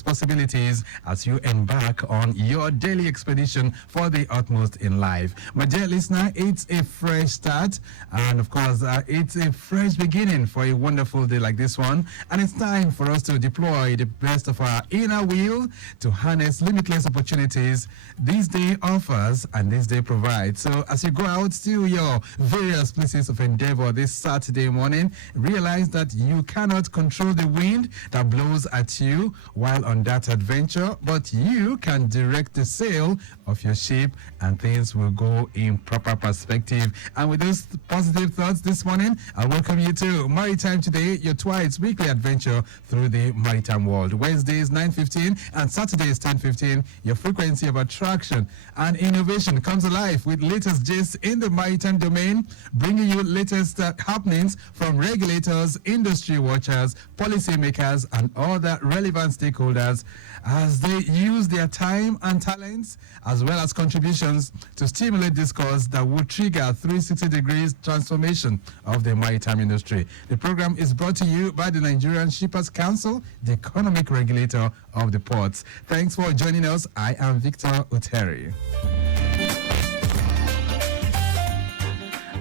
possibilities as you embark on your daily expedition for the utmost in life. My dear listener, it's a fresh start, and of course, it's a fresh beginning for a wonderful day like this one. And it's time for us to deploy the best of our inner will to harness limitless opportunities this day offers and this day provides. So, as you go out to your various places of endeavor this Saturday morning, realize that you cannot control the wind that blows at you while on that adventure, but you can direct the sail of your ship and things will go in proper perspective. And with those positive thoughts this morning, I welcome you to Maritime Today, your twice weekly adventure through the maritime world. Wednesdays 9:15 and Saturdays 10:15. Your frequency of attraction and innovation comes alive with latest gist in the maritime domain, bringing you latest happenings from regulators, industry watchers, policymakers, and other relevant stakeholders as they use their time and talents as well as contributions to stimulate discourse that would trigger 360 degrees transformation of the maritime industry. The program is brought to you by the Nigerian Shippers Council, the economic regulator of the ports. Thanks for joining us. I am Victor Oteri.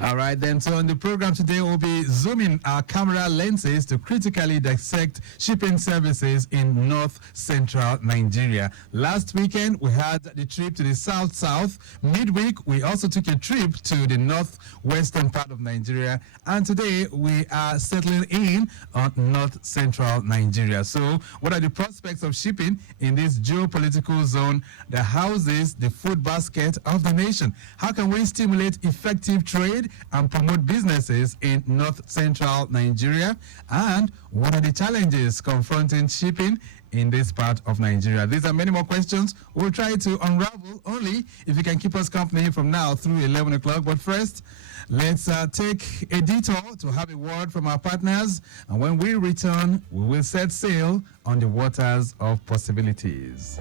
All right, then. So on the program today, we'll be zooming our camera lenses to critically dissect shipping services in North Central Nigeria. Last weekend, we had the trip to the South. Midweek, we also took a trip to the northwestern part of Nigeria. And today, we are settling in on North Central Nigeria. So what are the prospects of shipping in this geopolitical zone that houses the food basket of the nation? How can we stimulate effective trade and promote businesses in North Central Nigeria? And what are the challenges confronting shipping in this part of Nigeria? These are many more questions we'll try to unravel only if you can keep us company from now through 11 o'clock. But first, let's take a detour to have a word from our partners. And when we return, we will set sail on the waters of possibilities.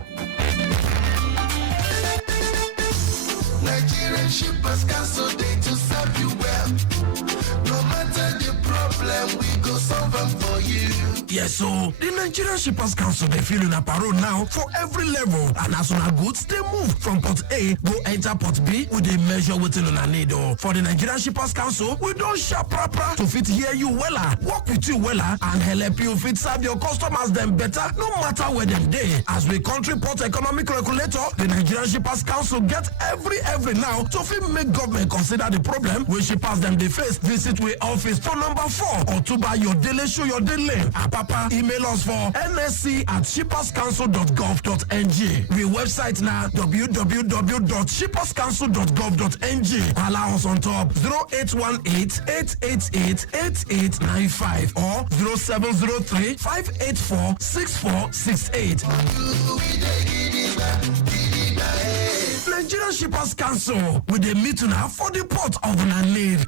Nigerian Shippers Council, they to serve you well. No matter the problem, we go solve them for you. Yes, so the Nigerian Shippers Council, they feel in a parole now for every level. And as soon as goods, they move from port A, go enter port B, with a measure within on a need. For the Nigerian Shippers Council, we don't shop proper to fit hear you weller, work with you weller, and help you fit serve your customers them better, no matter where them day. As we country port economic regulator, the Nigerian Shippers Council get every now to fit make government consider the problem when shippers them they face. Visit we office for number 4 or to buy your daily show your daily. Papa, email us for nsc@shipperscouncil.gov.ng. We website now www.shipperscouncil.gov.ng. Allow us on top 0818-888-8895 or 0703-584-6468. Nigerian Shippers Council with the meeting for the port of Nanid.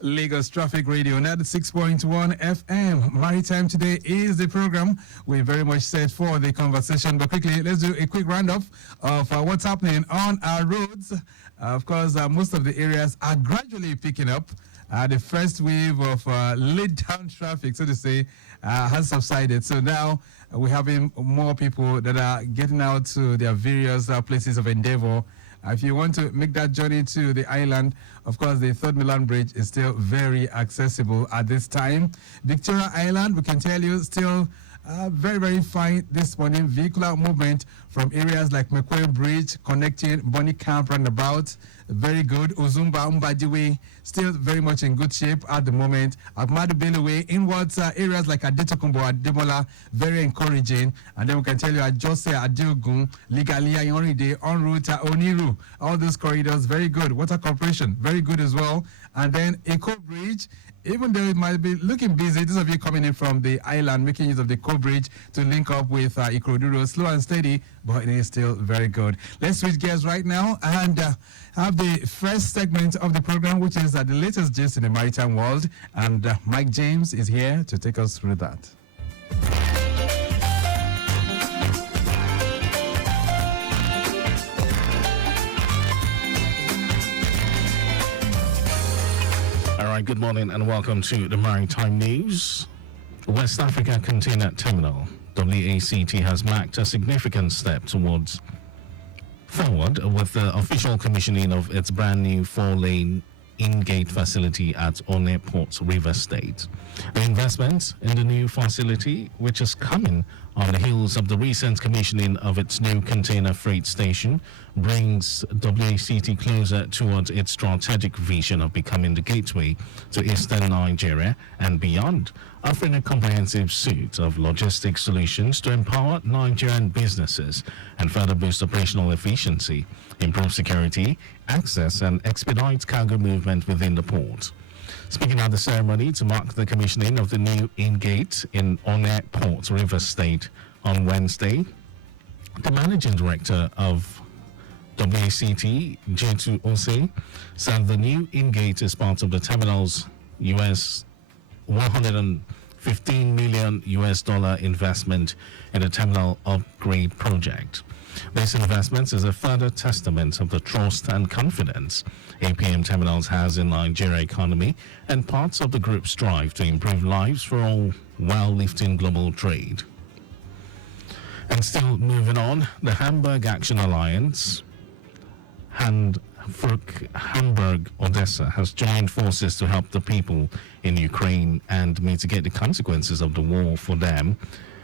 Lagos Traffic Radio 96.1 FM. Maritime Today is the program. We're very much set for the conversation, but quickly, let's do a quick roundup of what's happening on our roads. Of course, most of the areas are gradually picking up. The first wave of laid down traffic, so to say, has subsided. So now we're having more people that are getting out to their various places of endeavor. If you want to make that journey to the island, of course, the Third Milan Bridge is still very accessible at this time. Victoria Island, we can tell you, still very, very fine this morning. Vehicular movement from areas like McQuay Bridge connecting Bonny Camp roundabout. Very good. Uzumba Umbadiwe, still very much in good shape at the moment. Ahmadu Bello Way, inwards areas like Adetokunbo, Ademola, very encouraging. And then we can tell you at Jose, Adeogun, Ligalia, Yonride, En route, Oniru, all those corridors, very good. Water Corporation, very good as well. And then Eco Bridge, even though it might be looking busy, those of you coming in from the island, making use of the Co-Bridge to link up with Ikorodu, slow and steady, but it is still very good. Let's switch gears right now and have the first segment of the program, which is the latest gist in the maritime world. And Mike James is here to take us through that. All right, good morning and welcome to the Maritime News. West Africa Container Terminal, WACT, has marked a significant step forward with the official commissioning of its brand new 4-lane in-gate facility at One Port, Rivers State. The investment in the new facility, which is coming on the heels of the recent commissioning of its new container freight station, brings WACT closer towards its strategic vision of becoming the gateway to eastern Nigeria and beyond, offering a comprehensive suite of logistics solutions to empower Nigerian businesses and further boost operational efficiency, improve security, access, and expedite cargo movement within the port. Speaking at the ceremony to mark the commissioning of the new in-gate in One Port, Rivers State on Wednesday, the managing director of WACT, Victor Oteri, said the new in-gate is part of the terminal's US $115 million investment in the terminal upgrade project. This investment is a further testament of the trust and confidence APM Terminals has in Nigeria economy and parts of the group's drive to improve lives for all while lifting global trade. And still moving on, the Hamburg Action Alliance and Hamburg Odessa has joined forces to help the people in Ukraine and mitigate the consequences of the war for them.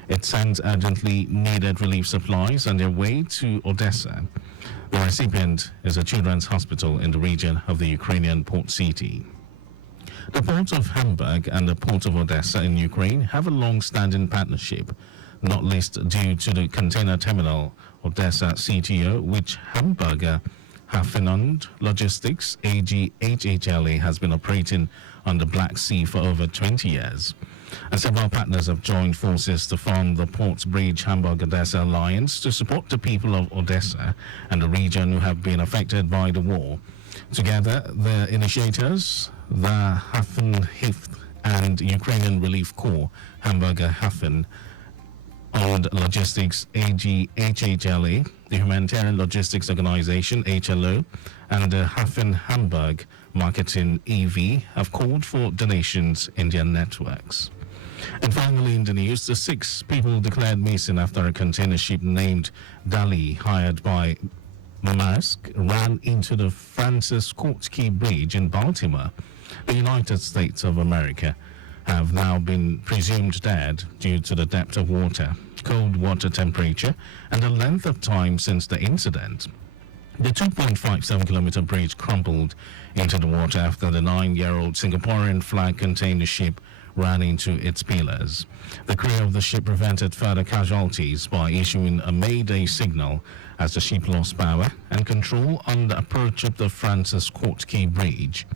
It sends urgently needed relief supplies on their way to Odessa. The recipient is a children's hospital in the region of the Ukrainian port city. The Port of Hamburg and the Port of Odessa in Ukraine have a long-standing partnership, not least due to the container terminal Odessa CTO, which Hamburger Hafenund Logistics AG HHLA has been operating on the Black Sea for over 20 years. And several partners have joined forces to form the Port Bridge Hamburg-Odessa Alliance to support the people of Odessa and the region who have been affected by the war. Together, the initiators, the Hafenhilfe and Ukrainian Relief Corps, Hamburger Hafen, owned Logistics AG HHLA, the Humanitarian Logistics Organization HLO, and the Hafen Hamburg Marketing EV have called for donations in their networks. And finally in the news, the 6 people declared missing after a container ship named Dali, hired by Maersk, ran into the Francis Scott Key Bridge in Baltimore. The United States of America have now been presumed dead due to the depth of water, cold water temperature, and the length of time since the incident. The 2.57-kilometer bridge crumpled into the water after the 9-year-old Singaporean flag container ship ran into its pillars. The crew of the ship prevented further casualties by issuing a Mayday signal as the ship lost power and control on the approach of the Francis Scott Key Bridge.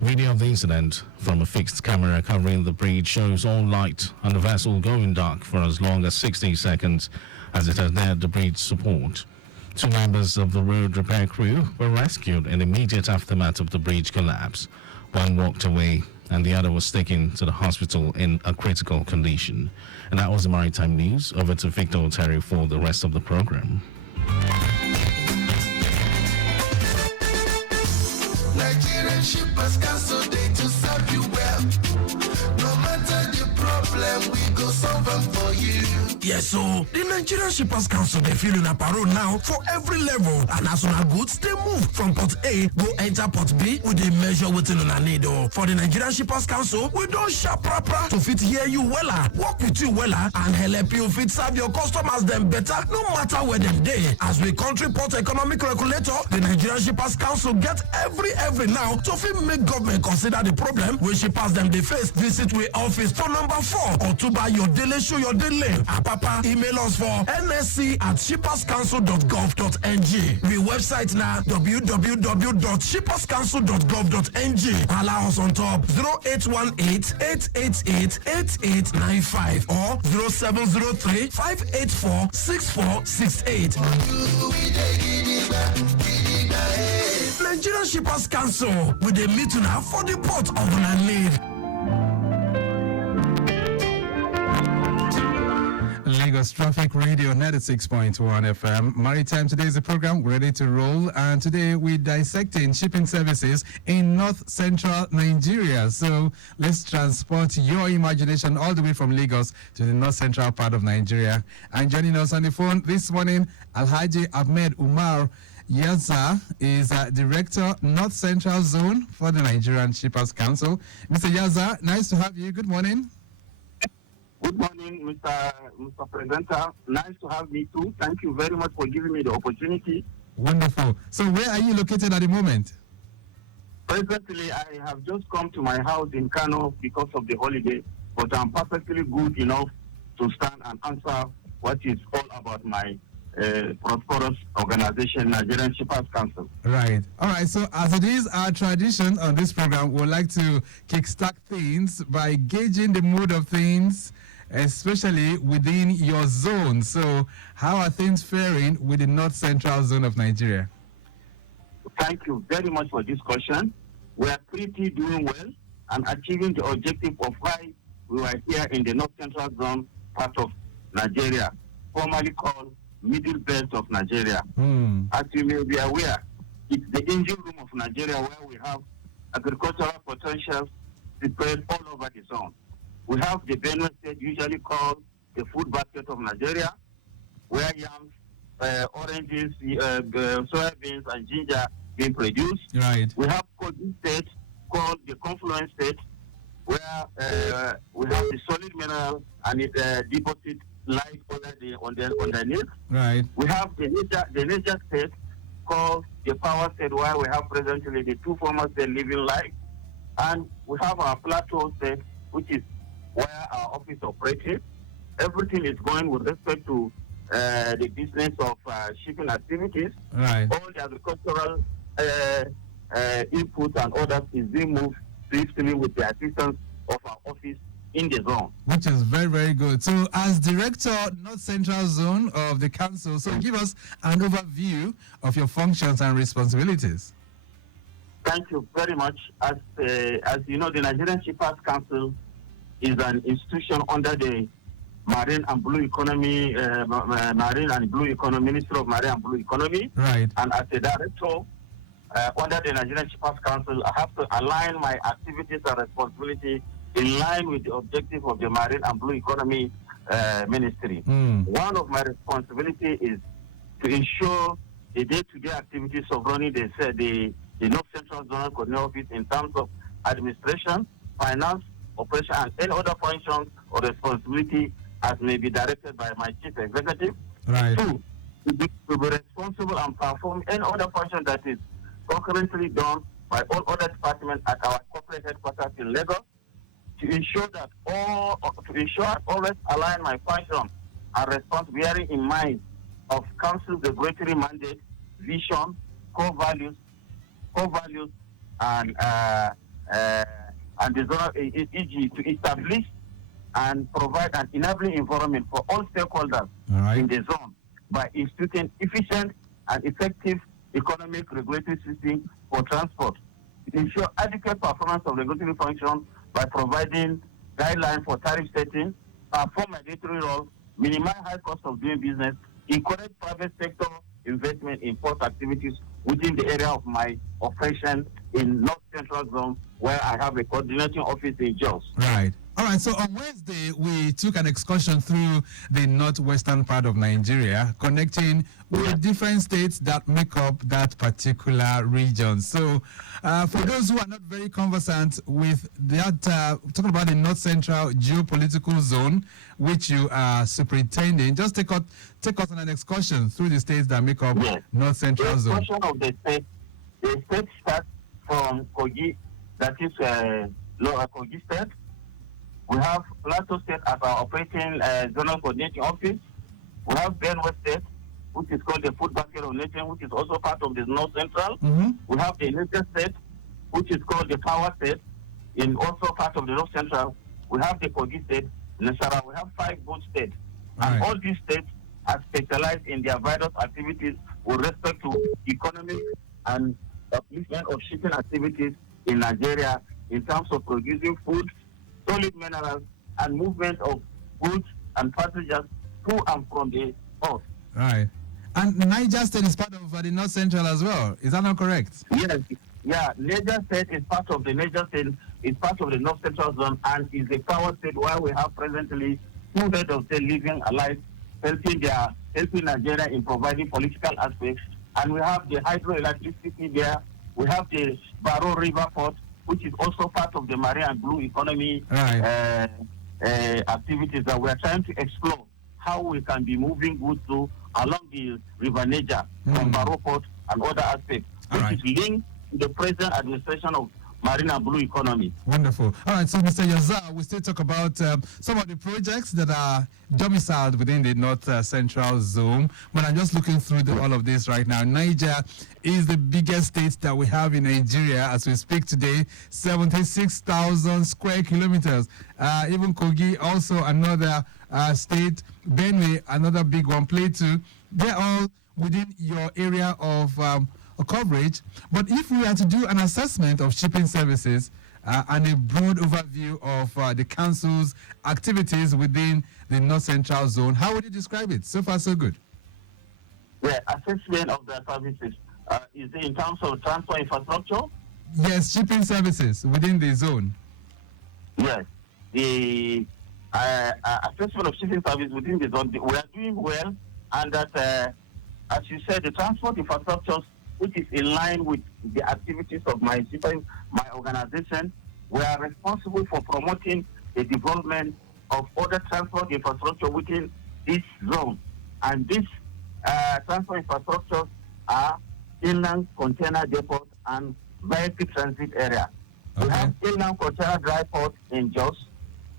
Video of the incident from a fixed camera covering the bridge shows all light on the vessel going dark for as long as 60 seconds as it has neared the bridge support. 2 members of the road repair crew were rescued in the immediate aftermath of the bridge collapse. One walked away and the other was taken to the hospital in a critical condition. And that was the Maritime News. Over to Victor Oteri for the rest of the program. Nigerian shippers cancel day to serve you well. No matter the problem, we go solve them for you. Yes, so the Nigerian Shippers Council, they feel in a parole now for every level. And as soon as goods, they move from Port A, go enter Port B with a measure within on a need. For the Nigerian Shippers Council, we don't sharp proper to fit hear you wella, work with you wella, and help you fit serve your customers them better, no matter where them day. As we country port economic regulator, the Nigerian Shippers Council get every now to fit make government consider the problem when shippers them they face. Visit we office for number 4 or to buy your daily show your daily. Papa, email us for nsc@shipperscouncil.gov.ng. We website now www.shipperscouncil.gov.ng. Allow us on top 0818-888-8895 or 0703-584-6468. Nigerian Shippers Council with the meeting for the port of una need. Lagos Traffic Radio 96.1 FM. Maritime Today is the program. We're ready to roll. And today we're dissecting shipping services in North Central Nigeria. So let's transport your imagination all the way from Lagos to the North Central part of Nigeria. And joining us on the phone this morning, Alhaji Ahmed Umar Yaza is Director, North Central Zone for the Nigerian Shippers Council. Mr. Yaza, nice to have you. Good morning. Good morning, Mr. Presenter. Nice to have me too. Thank you very much for giving me the opportunity. Wonderful. So where are you located at the moment? Presently, I have just come to my house in Kano because of the holiday, but I'm perfectly good enough to stand and answer what is all about my prosperous organization, Nigerian Shippers Council. Right. All right. So as it is our tradition on this program, we'd like to kickstart things by gauging the mood of things, especially within your zone. So how are things faring with the North Central Zone of Nigeria? Thank you very much for this question. We are pretty doing well and achieving the objective of why we were here in the North Central Zone part of Nigeria, formerly called Middle Belt of Nigeria. As you may be aware, it's the engine room of Nigeria where we have agricultural potentials spread all over the zone. We have the Benue State, usually called the food basket of Nigeria, where yams, oranges, soybeans, and ginger being produced. Right. We have Kogi State, called the Confluence State, where we have the solid mineral and it deposit lies underneath. Right. We have the nature state, called the power state, where we have presently the two former states living life. And we have our plateau state, which is where our office operates. Everything is going with respect to the business of shipping activities. Right. All the agricultural inputs and orders is being moved swiftly with the assistance of our office in the zone. Which is very, very good. So as Director, North Central Zone of the Council, so give us an overview of your functions and responsibilities. Thank you very much. As you know, the Nigerian Shippers Council is an institution under the Marine and Blue Economy, Marine and Blue Economy, Ministry of Marine and Blue Economy. Right. And as a director, under the Nigerian Shippers Council, I have to align my activities and responsibility in line with the objective of the Marine and Blue Economy Ministry. One of my responsibilities is to ensure the day-to-day activities of running the North Central Zonal Coordinator Office in terms of administration, finance, operation, and any other functions or responsibility as may be directed by my chief executive. Right. Two, to be responsible and perform any other function that is concurrently done by all other departments at our corporate headquarters in Lagos, to ensure that always align my function and response bearing in mind of council regulatory mandate, vision, core values, and the zonal e.g. to establish and provide an enabling environment for all stakeholders in the zone by instituting efficient and effective economic regulatory system for transport, to ensure adequate performance of regulatory functions by providing guidelines for tariff setting, perform mandatory roles, minimize high cost of doing business, encourage private sector investment in port activities within the area of my operation in North Central Zone, where I have a coordinating office in Jos. Right. All right, so on Wednesday, we took an excursion through the northwestern part of Nigeria, connecting with the different states that make up that particular region. So for those who are not very conversant with that, talking about the North Central geopolitical zone, which you are superintending, just take us on an excursion through the states that make up North Central zone. The excursion of the state starts from Kogi, that is Lower Kogi State. We have Plateau State as our operating zonal coordinating office. We have Benue State, which is called the Food Basket of Nation, which is also part of the North Central. We have the Nature State, which is called the Power State, in also part of the North Central. We have the Kogi State, Nasara. We have 5 boat states. And all these states are specialized in their various activities with respect to economic and upliftment of shipping activities in Nigeria in terms of producing food, solid minerals, and movement of goods and passengers to and from the port. Right. And Niger State is part of the North Central as well. Is that not correct? Yes. Yeah, Niger State is part of the Niger State, is part of the North Central Zone, and is a power state where we have presently 2 heads of state living alive, helping Nigeria in providing political aspects. And we have the hydroelectricity there. We have the Barrow River Port, which is also part of the marine and blue economy activities that we are trying to explore how we can be moving goods to along the River Niger from Barrow Port and other aspects, which is linked to the present administration of marine and blue economy. Wonderful. All right, so Mr. Yazar, we still talk about some of the projects that are domiciled within the North Central Zone. But I'm just looking through all of this right now. Niger is the biggest state that we have in Nigeria as we speak today, 76,000 square kilometers. Even Kogi, also another state, Benue, another big one, Plateau. They're all within your area of coverage. But if we are to do an assessment of shipping services and a broad overview of the council's activities within the North Central Zone, how would you describe it? So far, so good. The assessment of the services is in terms of transport infrastructure? Yes, shipping services within the zone. Yes. The assessment of shipping service within the zone, we are doing well, and that, as you said, the transport infrastructures, which is in line with the activities of my organization, we are responsible for promoting the development of other transport infrastructure within this zone. And these transport infrastructures are inland container depots and vehicle transit area. Okay. We have inland container dry port in Jos,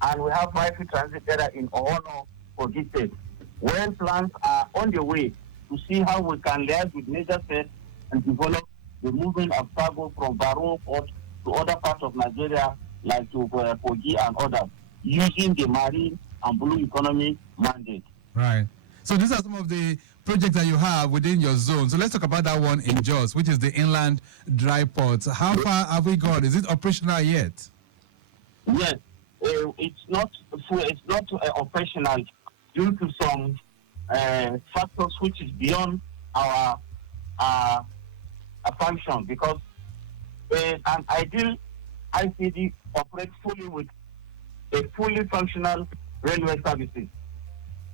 and we have vehicle transit area in Ohono for this state. Well, plans are on the way to see how we can liaise with major states and develop the movement of cargo from Barrow Port to other parts of Nigeria, like to Kogi and others, using the marine and blue economy mandate. Right. So these are some of the projects that you have within your zone. So let's talk about that one in Jos, which is the inland dry port. How far have we gone? Is it operational yet? Yes, it's not full. It's not operational due to some factors which is beyond our function, because an ideal ICD operates fully with a fully functional railway services,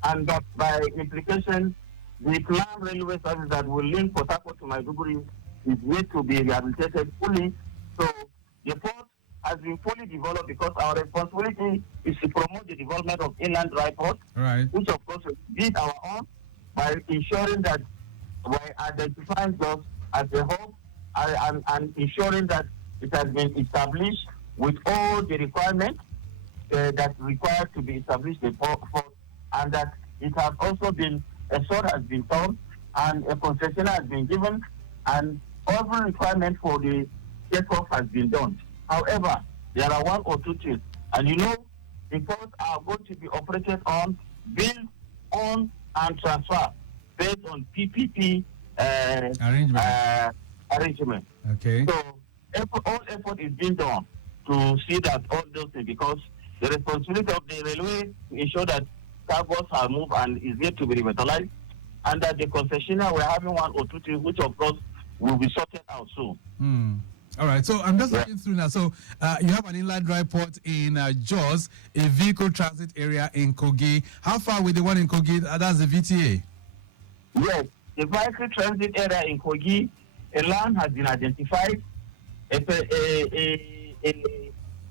and that by implication, the planned railway service that will link Port Harcourt to Maiduguri is yet to be rehabilitated fully. So the port has been fully developed because our responsibility is to promote the development of inland dry port, Right. which of course we did our own by ensuring that we identifying jobs as a whole and ensuring that it has been established with all the requirements that required to be established before, and that it has also been, a sort has been done, and a concession has been given, and all requirements for the takeoff has been done. However, there are one or two things, and the ports are going to be operated on, built on, and transfer based on PPP arrangement. Okay. So all effort is being done to see that all those things, because the responsibility of the railway to ensure that cargoes are moved and is yet to be revitalized, and that the concessionaire we're having one or two things, which of course will be sorted out soon. All right, so I'm just looking through now. So you have an inland dry port in Jos, a vehicle transit area in Kogi. How far with the one in Kogi? That's the VTA. Yes, the vehicle transit area in Kogi, a land has been identified.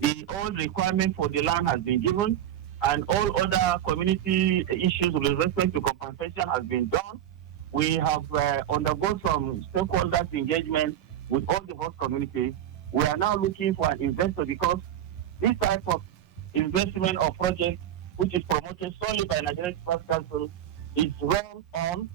The all requirement for the land has been given, and all other community issues with respect to compensation has been done. We have undergone some stakeholders engagement with all the host communities. We are now looking for an investor, because this type of investment or project, which is promoted solely by Nigerian Sports Council, is run on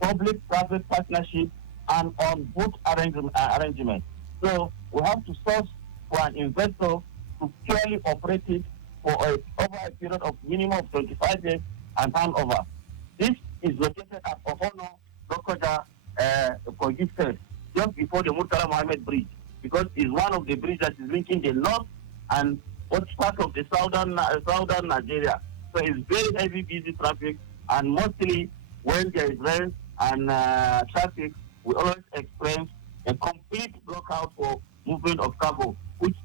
public-private partnership and on both arrangement. So we have to source for an investor to purely operate it for over a period of minimum of 25 days and hand over. This is located at Ohono, Lokoja, Kogi State. just before the Murtala Mohammed Bridge, because it's one of the bridges that is linking the north and what's part of the southern Nigeria. So it's very heavy, busy traffic, and mostly when there is rain and traffic, we always experience a complete blockout for movement of cargo, which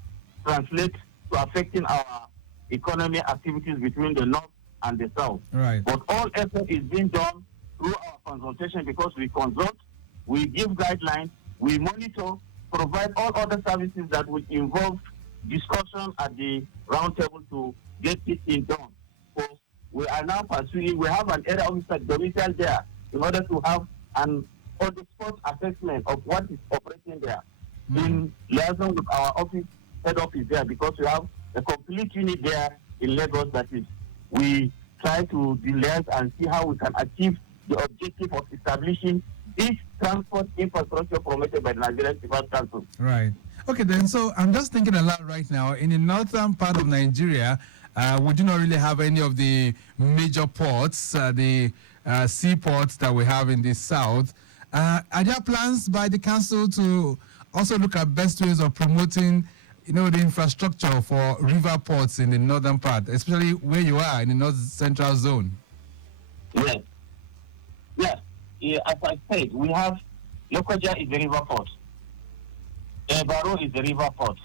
translates to affecting our economic activities between the north and the south. Right. But all effort is being done through our consultation, because we consult, we give guidelines, we monitor, provide all other services that would involve discussion at the round table to get this thing done. So we are now pursuing, we have an area officer domiciled there in order to have an on-the-spot assessment of what is operating there in liaison with our office, head office there, because we have a complete unit there in Lagos that is, we try to liaise and see how we can achieve the objective of establishing this transport infrastructure promoted by the Nigerian Shippers Council. Right. Okay, then, so I'm just thinking aloud right now. In the northern part of Nigeria, we do not really have any of the major ports, the seaports that we have in the south. Are there plans by the council to also look at best ways of promoting, the infrastructure for river ports in the northern part, especially where you are in the north central zone? Yes. Yes. Yeah, as I said, we have Lokoja is the river port. Baro is the river port.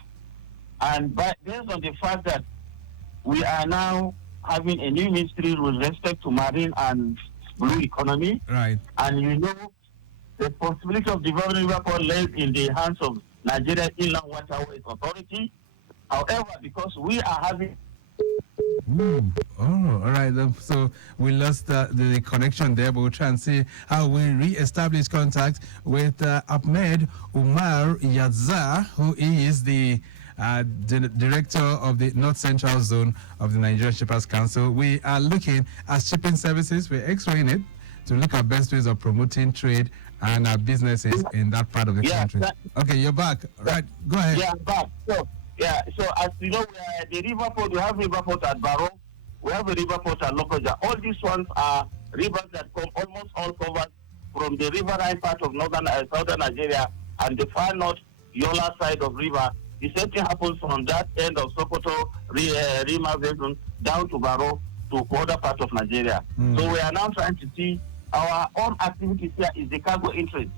And based on the fact that we are now having a new ministry with respect to marine and blue economy, right? And the possibility of developing river port lays in the hands of Nigeria Inland Waterways Authority. However, because we are having all right. So we lost the connection there, but we'll try and see how we re-establish contact with Ahmed Umar Yazza, who is the director of the North Central Zone of the Nigerian Shippers Council. We are looking at shipping services. We're x-raying it to look at best ways of promoting trade and businesses in that part of the country. Okay, you're back. Right, go ahead. Yeah, I'm back. So as you know, we have river port at Baro, we have a river port at Lokoja. All these ones are rivers that almost all covered from the riverine part of southern Nigeria and the far north Yola side of river. The same thing happens from that end of Sokoto, Rima Basin, down to Baro, to other parts of Nigeria. So we are now trying to see our own activities here is the cargo interest.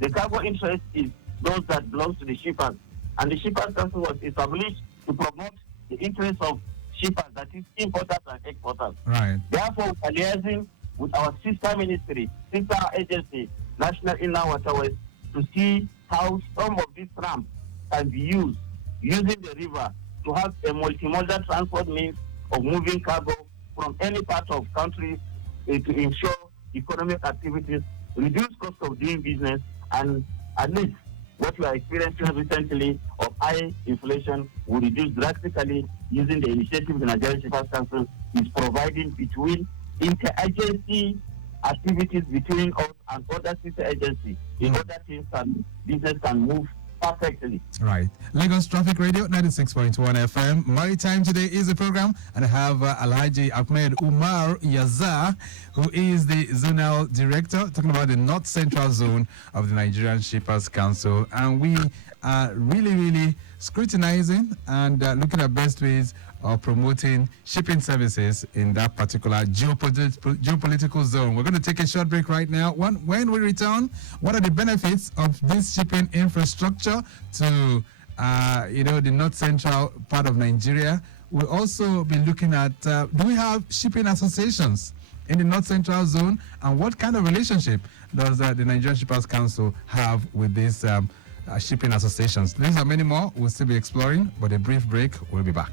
The cargo interest is those that belong to the shippers. And the Shippers Council was established to promote the interests of shippers, that is importers and exporters. Right. Therefore, we are liaising with our sister ministry, sister agency, National Inland Waterways, to see how some of these ramps can be used, using the river to have a multimodal transport means of moving cargo from any part of country to ensure economic activities, reduce cost of doing business, and at least what we are experiencing recently of high inflation will reduce drastically using the initiative the Nigerian Shippers Council is providing between interagency activities between us and other sister agencies in order things and business can move perfectly. Right. Lagos Traffic Radio 96.1 FM. Maritime Today is the program, and I have Alhaji Ahmed Umar Yazza, who is the zonal director, talking about the North Central Zone of the Nigerian Shippers Council. And we are really scrutinizing and looking at best ways of promoting shipping services in that particular geopolitical zone. We're going to take a short break right now. When we return, what are the benefits of this shipping infrastructure to the north central part of Nigeria? We'll also be looking at do we have shipping associations in the north central zone, and what kind of relationship does the Nigerian Shippers Council have with these shipping associations? These and many more we'll still be exploring, but a brief break. We'll be back.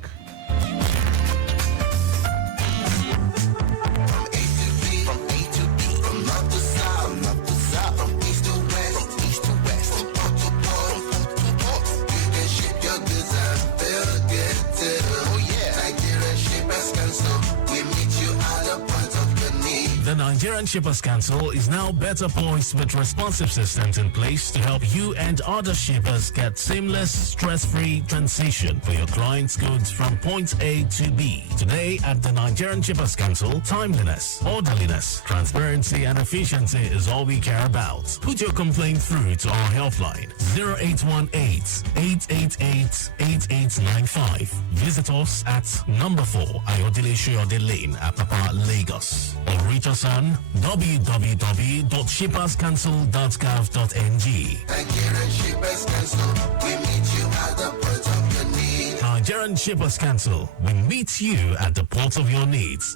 The Nigerian Shippers Council is now better poised with responsive systems in place to help you and other shippers get seamless, stress-free transition for your clients' goods from point A to B. Today at the Nigerian Shippers Council, timeliness, orderliness, transparency and efficiency is all we care about. Put your complaint through to our helpline 0818-888-8895. Visit us at number 4 Ayodele Shoyode Lane, Apapa, Lagos. Or reach us on www.shipperscouncil.gov.ng. Nigerian Shippers Council, we meet you at the point of your need. Nigerian Shippers Council, we meet you at the port of your needs.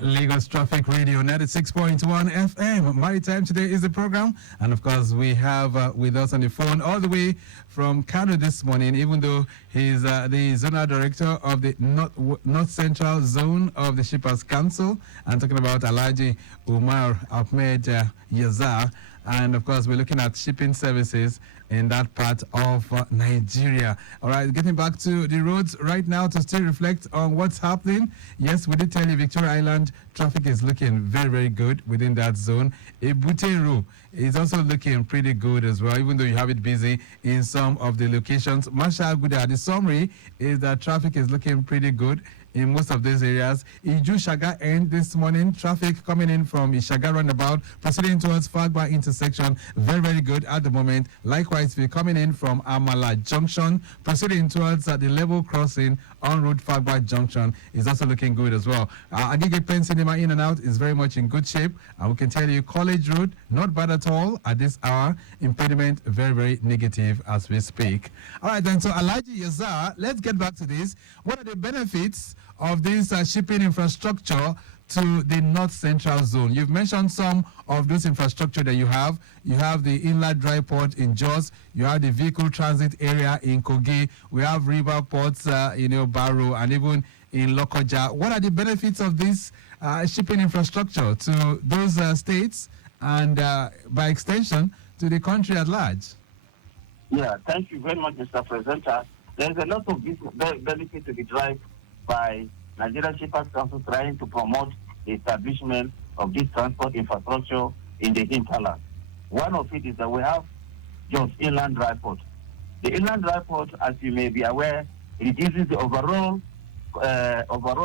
Lagos Traffic Radio 96.1 FM. Maritime Today is the program. And of course, we have with us on the phone all the way from Kano this morning, even though he's the Zonal Director of the North Central Zone of the Shippers Council. I'm talking about Alhaji Umar Ahmed Yazar. And of course, we're looking at shipping services in that part of Nigeria. All right, getting back to the roads right now to still reflect on what's happening. Yes, we did tell you Victoria Island traffic is looking very, very good within that zone. Ebuteru is also looking pretty good as well, even though you have it busy in some of the locations. Marshal Guda, the summary is that traffic is looking pretty good in most of these areas. Iju Shaga end this morning, traffic coming in from Ishaga roundabout, proceeding towards Fagba intersection, very, very good at the moment. Likewise, we're coming in from Amala Junction, proceeding towards the level crossing on route Fagba Junction is also looking good as well. Agege Pen Cinema in and out is very much in good shape. And we can tell you College Road, not bad at all at this hour. Impediment, very, very negative as we speak. All right, then, so Alhaji Yazar, let's get back to this. What are the benefits of this shipping infrastructure to the North Central Zone? You've mentioned some of those infrastructure that you have. You have the inland dry port in Jos. You have the vehicle transit area in Kogi. We have river ports, Baro, and even in Lokoja. What are the benefits of this shipping infrastructure to those states and, by extension, to the country at large? Yeah, thank you very much, Mr. Presenter. There's a lot of benefit to be derived by Nigerian Shippers Council trying to promote the establishment of this transport infrastructure in the hinterland. One of it is that we have just inland dry port. The inland dry port, as you may be aware, reduces the overall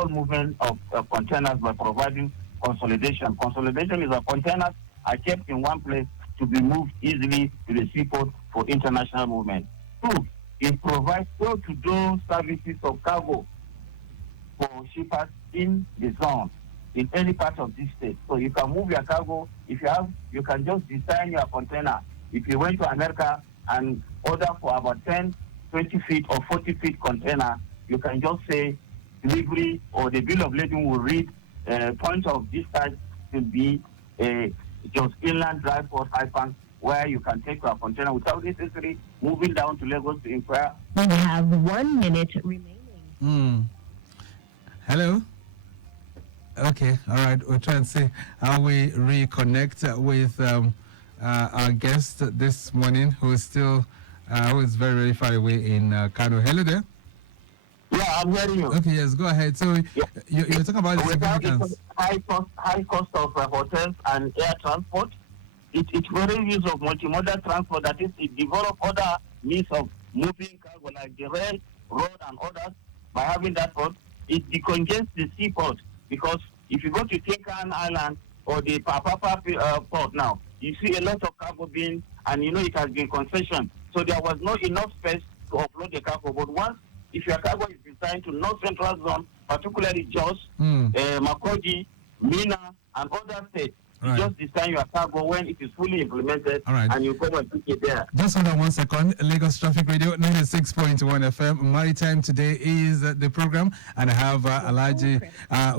movement of containers by providing consolidation. Consolidation is that containers are kept in one place to be moved easily to the seaport for international movement. Two, it provides door-to-door services of cargo for shippers in the zone, in any part of this state. So you can move your cargo. If you have, you can just design your container. If you went to America and order for about 10, 20 feet or 40 feet container, you can just say delivery or the bill of lading will read point of discharge to be just inland dry port hyphens where you can take your container without necessarily moving down to Lagos to inquire. We have 1 minute remaining. Hello? Okay, all right. We'll try and see how we reconnect with our guest this morning, who is still, who is very, very far away in Kano. Hello there. Yeah, I'm hearing you. Okay, yes, go ahead. So you're talking about the significance. High cost of hotels and air transport. It's very use of multimodal transport. That is, it develop other means of moving cargo like the rail, road, and others. By having that port, it decongest the seaport, because if you go to Tinkan Island or the Papapa port now, you see a lot of cargo being, and it has been concession. So there was not enough space to offload the cargo. But once, if your cargo is designed to North Central Zone, particularly Jos, Makurdi, Mina, and other states, Right. You just design your cargo when it is fully implemented, and you come and pick it there. Just hold on 1 second. Lagos Traffic Radio 96.1 FM. Maritime Today is the program, and I have Alhaji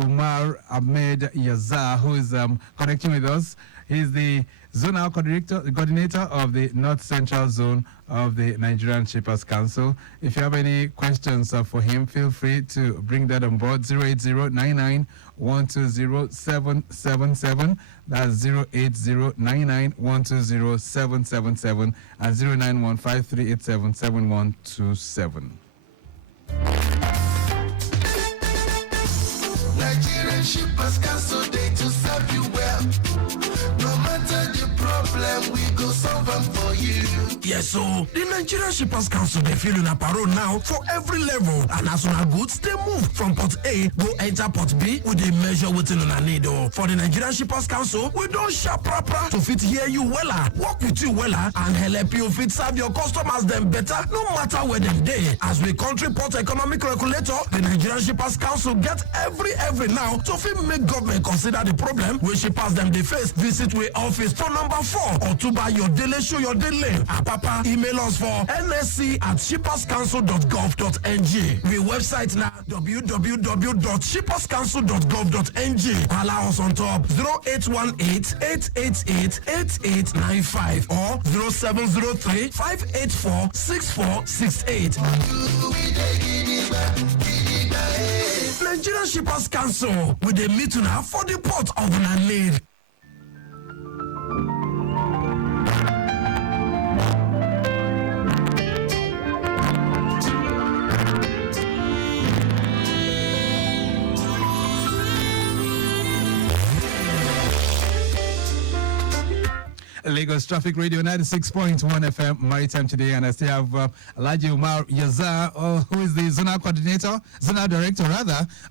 Umar Ahmed Yazar, who is connecting with us. He's the Zonal Coordinator of the North Central Zone of the Nigerian Shippers Council. If you have any questions for him, feel free to bring that on board. 08099120777. That's 08099120777 and 091538777127. Nigerian Shippers Council, they to serve you well. No matter the problem, we go solve them for you. Yes, so the Nigerian Shippers Council, they feel in a parole now for every level. And as soon as goods, they move from port A, go enter port B, with the measure within on a need. For the Nigerian Shippers Council, we don't shop proper to fit hear you wella, work with you wella, and help you fit serve your customers them better, no matter where them day. As we country port economic regulator, the Nigerian Shippers Council get every now to fit make government consider the problem where shippers them they face. Visit we office for number 4 or to buy your daily show your daily. Papa, email us for nsc@shipperscouncil.gov.ng. We website now www.shipperscouncil.gov.ng. Allow us on top 0818-888-8895 or 0703-584-6468. Nigerian Shippers Council with a meeting for the port of Nanid. Lagos Traffic Radio 96.1 FM Maritime Today, and I still have Alhaji Umar Yazar, who is the Zonal Director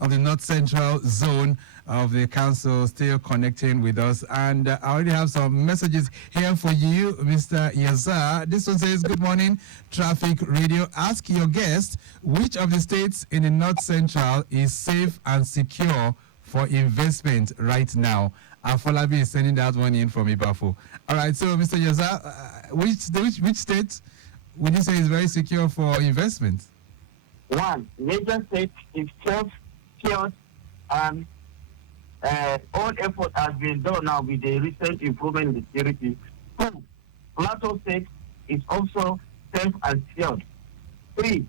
of the North Central Zone of the Council, still connecting with us. And I already have some messages here for you, Mr. Yazar. This one says, good morning, Traffic Radio. Ask your guest, which of the states in the North Central is safe and secure for investment right now? Afolabi is sending that one in from Ibafo. All right, so Mr. Yazar, which state would you say is very secure for investment? One, major state is secured, and all effort has been done now with the recent improvement in security. 2, Plateau State is also safe and secured. 3,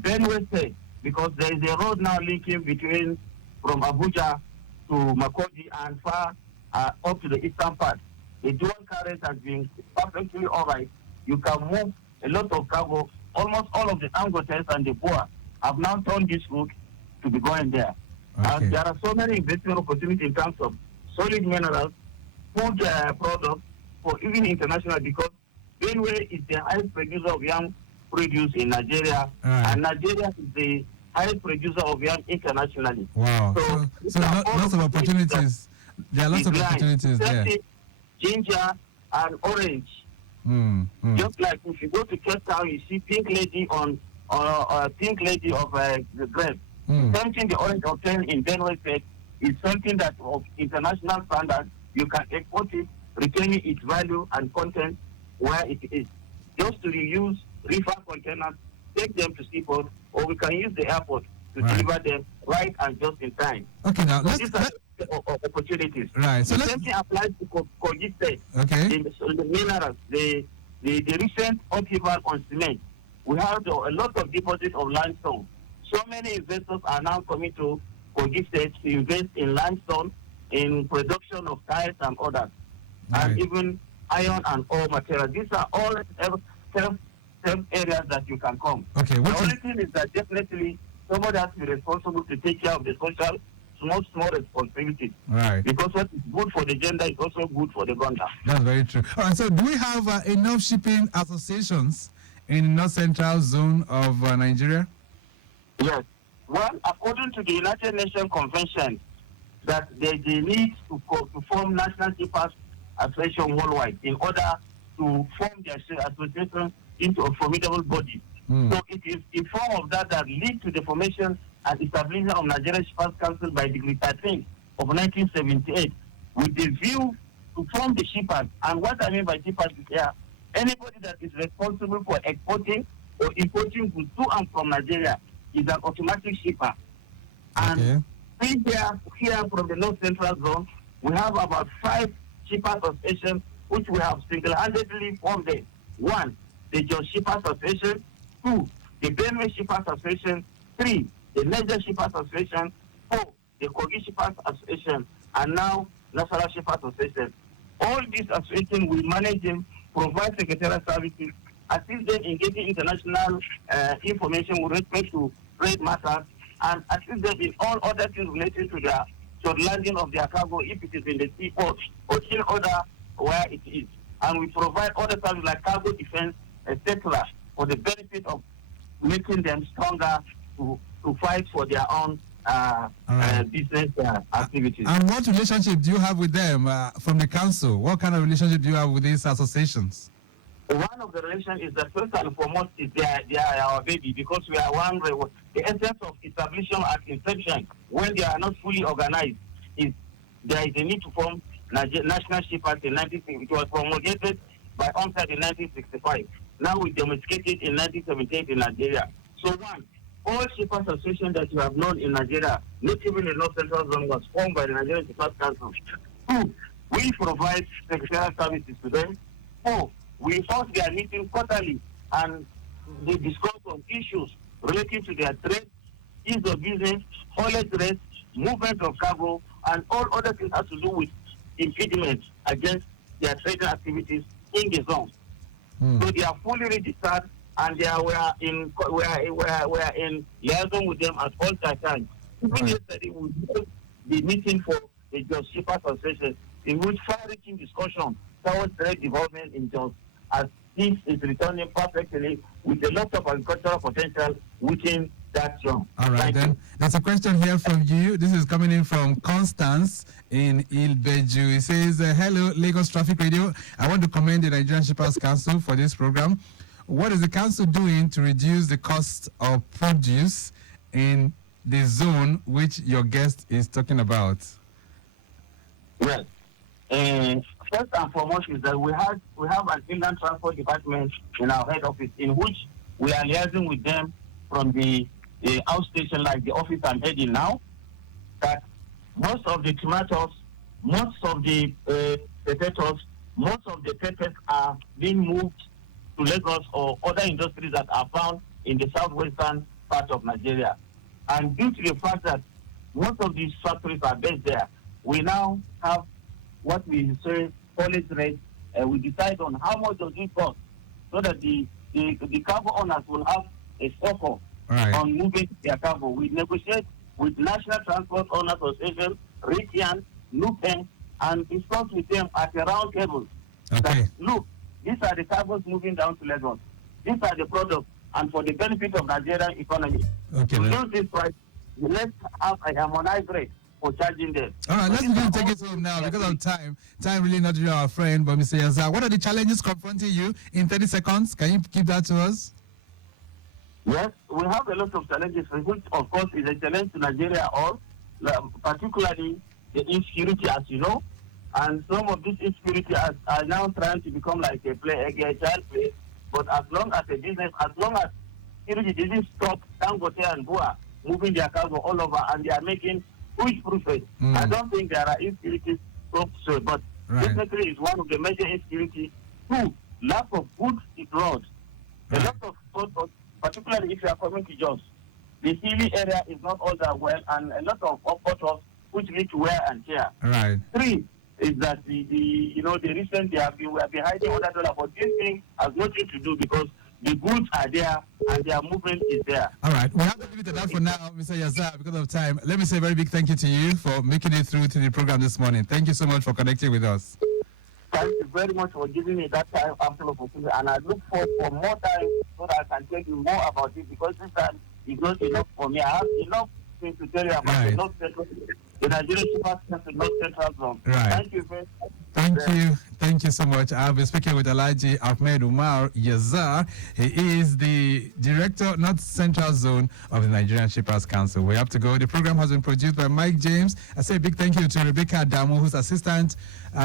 Benue State, because there is a road now linking between from Abuja to Makurdi and far up to the eastern part. The dual carriage has been perfectly all right. You can move a lot of cargo. Almost all of the Angotes and the Boer have now turned this route to be going there. Okay. And there are so many investment opportunities in terms of solid minerals, food products, for even international, because Benue is the highest producer of yam produced in Nigeria, and Nigeria is the highest producer of yam internationally. Wow. So lots of opportunities. There are lots of opportunities there. Ginger and orange. Just like if you go to Cape Town, you see pink lady on pink lady of the grape. Something the orange obtained in Benue State is something that of international standard. You can export it, retaining its value and content where it is. Just to reuse reefer containers, take them to seaport, or we can use the airport to deliver them right and just in time. Okay, now so these are opportunities. Right. So the same thing applies to Kogi State. Okay. The minerals, the recent upheaval on cement. We have a lot of deposits of limestone. So many investors are now coming to Kogi State to invest in limestone, in production of tires and others, and even iron and ore material. These are all areas that you can come. Okay. The only thing is that definitely somebody has to be responsible to take care of the social, small responsibilities. Right. Because what is good for the gender is also good for the gunner. That's very true. All right. So do we have enough shipping associations in the North Central Zone of Nigeria? Yes. Well, according to the United Nations Convention, that they need to form National Shippers Association worldwide in order to form their association into a formidable body. So it is in form of that lead to the formation and establishment of Nigerian Shippers Council by Decree 13 of 1978, with the view to form the shippers. And what I mean by shippers is here, anybody that is responsible for exporting or importing goods to and from Nigeria is an automatic shipper. And here from the North Central Zone, we have about 5 Shippers Association, which we have single-handedly formed. One, the Jos Shippers Association. Two, the Benue Shippers Association. Three, the Niger Shippers Association. Four, the Kogi Shippers Association. And now, National Shippers Association. All these associations will manage them, provide secretarial services, assist them in getting international information with respect to trade matters, and assist them in all other things related to the landing of their cargo if it is in the seaport or in other where it is. And we provide other services like cargo defense, etc., for the benefit of making them stronger to fight for their own business activities. And what relationship do you have with them from the council? What kind of relationship do you have with these associations? One of the relations is that first and foremost is they are our baby, because we are one. The essence of establishment at inception, when they are not fully organized, is there is a need to form national shippers in 1960. It was promulgated by UNCTAD in 1965. Now we domesticated in 1978 in Nigeria. So one, all shippers associations that you have known in Nigeria, not even the North Central Zone, was formed by the Nigerian Shippers Council. Two, we provide secretarial services to them. Four, we host their meetings quarterly, and they discuss on issues related to their trade, ease of business, haulage rates, movement of cargo, and all other things that have to do with impediment against their trading activities in the zone. So they are fully registered, and we are in liaison with them at all times. Even yesterday, we held the meeting for the Jos Shippers Association, in which far-reaching discussion towards trade development in Jos, as this is returning perfectly with a lot of agricultural potential within that zone. All right, then. There's a question here from you. This is coming in from Constance in Ilbeju. It says, hello, Lagos Traffic Radio. I want to commend the Nigerian Shippers Council for this program. What is the council doing to reduce the cost of produce in the zone which your guest is talking about? Yes. First and foremost is that we have an inland transport department in our head office, in which we are liaising with them from the outstation, like the office I'm heading now, that most of the tomatoes, most of the potatoes, most of the peppers are being moved to Lagos or other industries that are found in the southwestern part of Nigeria. And due to the fact that most of these factories are based there, we now have what we say policy rate. We decide on how much does it cost, so that the cargo owners will have a focus on moving their cargo. We negotiate with National Transport Owners Association, Ritian, Nupen, and discuss with them at a round table. That, look, these are the cargos moving down to Lagos. These are the products, and for the benefit of Nigerian economy. To use this price, let's have a harmonized rate for charging them. All right, let's begin to take it home now because of time. Time really not really our friend, but Mr. Yazar, what are the challenges confronting you in 30 seconds? Can you give that to us? Yes, we have a lot of challenges, which of course is a challenge to Nigeria all, particularly the insecurity, as you know. And some of this insecurity are now trying to become like a child play. But as long as a business, as long as security didn't stop Dangote and Bua moving their cargo all over, and they are making huge profits, I don't think there are insecurities. So, but definitely is one of the major insecurities. Two, lack of good roads. A lot of photos, particularly if you are coming to jobs, the hilly area is not all that well, and a lot of photos which lead to wear and tear. Three is that the recent we have been hiding $100, but this thing has nothing to do because the goods are there and their movement is there. All right, we have to leave it at that for now, Mr. Yazar, because of time. Let me say a very big thank you to you for making it through to the program this morning. Thank you so much for connecting with us. Thank you very much for giving me that time after opportunity, and I look forward for more time so that I can tell you more about it, because this time is not enough for me. I have enough things to tell you about the North Central, the Nigerian Shippers Council, North Central Zone. Thank you very much. Thank you so much. I'll be speaking with Alhaji Ahmed Umar Yazar. He is the Director, North Central Zone of the Nigerian Shippers Council. We have to go. The program has been produced by Mike James. I say a big thank you to Rebecca Adamo, who's Assistant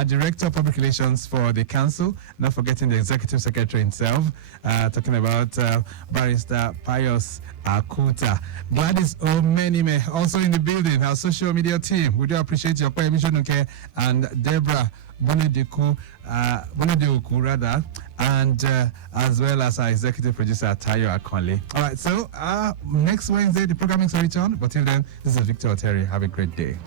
Director of Public Relations for the Council, not forgetting the Executive Secretary himself, talking about Barrister Pius Akuta. Gladys Omenime, also in the building, our social media team. We do appreciate your permission, okay? And Deborah Bonedeku, rather, and as well as our executive producer, Tayo Akonle. All right, so next Wednesday, the programming will return. But till then, this is Victor Oteri. Have a great day.